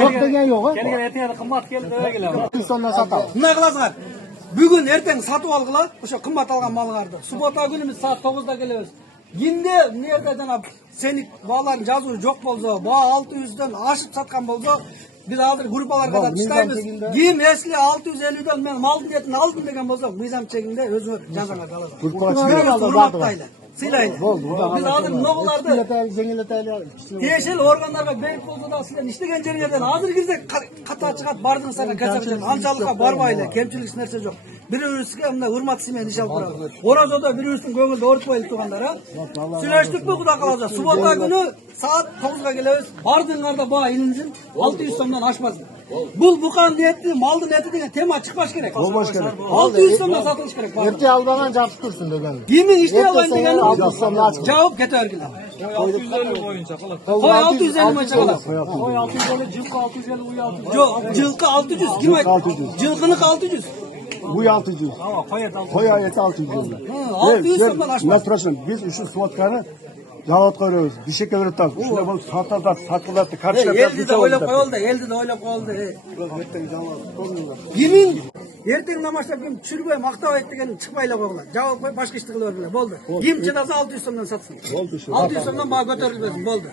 Yok degen yok. Kelgen ertegen kımmat geldi döve gelem. 600 so'mdan satalım. Mına kılasılar. Bugün erten satıp algılar, o'sha kımmat algan mallardı. Subota günümüz saat 9'da gelebiz. Yinde nerede janap senik bağların жазуу жок болсо, bağ 600'den aşıp satkan bolsa, biz aldık gruppalarga da çıkayбыз. Ким эсли 650'den men maldын etini aldım degen bolsa, мыйзам чегинде өзүңөр жазаңар калат. Урматтайлы, сыйлайлы. Biz aldık nogularda тиешелүү органдарга берип болсо да силер иштеген жериңерден азыр кирсек ката чыгат, бардыңыздар касапчы. Анчалыкка барбайлы, кемчилик нерсе жок. Бирибизге мына урмат менен иш алып турабыз. Оразодо бирибиздин көңүлдү оорутпайлы туугандар, а? Сүйлөштүкпү Кудай кааласа, субота күнү saat 9'ga gelebиз. Бардыңарда баа илинсин, 600 сомдон ашпасын. Бул букан эти, малдын эти деген тема чыкпаш керек. 600 сомдон сатылыш керек. Эрте албаган жакшы турсун деген. Кимдин иштей албайм дегени 600 сомдон ачып. жабып кете бергиле. 650 боюнча калат. Кой 650 боюнча калат. Кой 650, жылкы 650, уй 600. Жок, жылкы 600. Ким айтты? Жылкынык 600. Bu 600. Koy ayeti 600. 600 сомдон ашпас. Наспросим, biz ушул сводканы жалат көрөбүз. Бишекке берип атабыз. Ушулар болуп сатылат, карчылап Элди да ойлоп коелду, элди да ойлоп коелду. Кимин эртең намаштап ким түшүрбөй мактап айт деген чыкпай эле койгула. Жабып кой, башка ишти кыла бергиле. Болду. Ким чыдаса 600 сомдон сатсын. 600 сомдон баа көтөрүлбөсүн. Болду.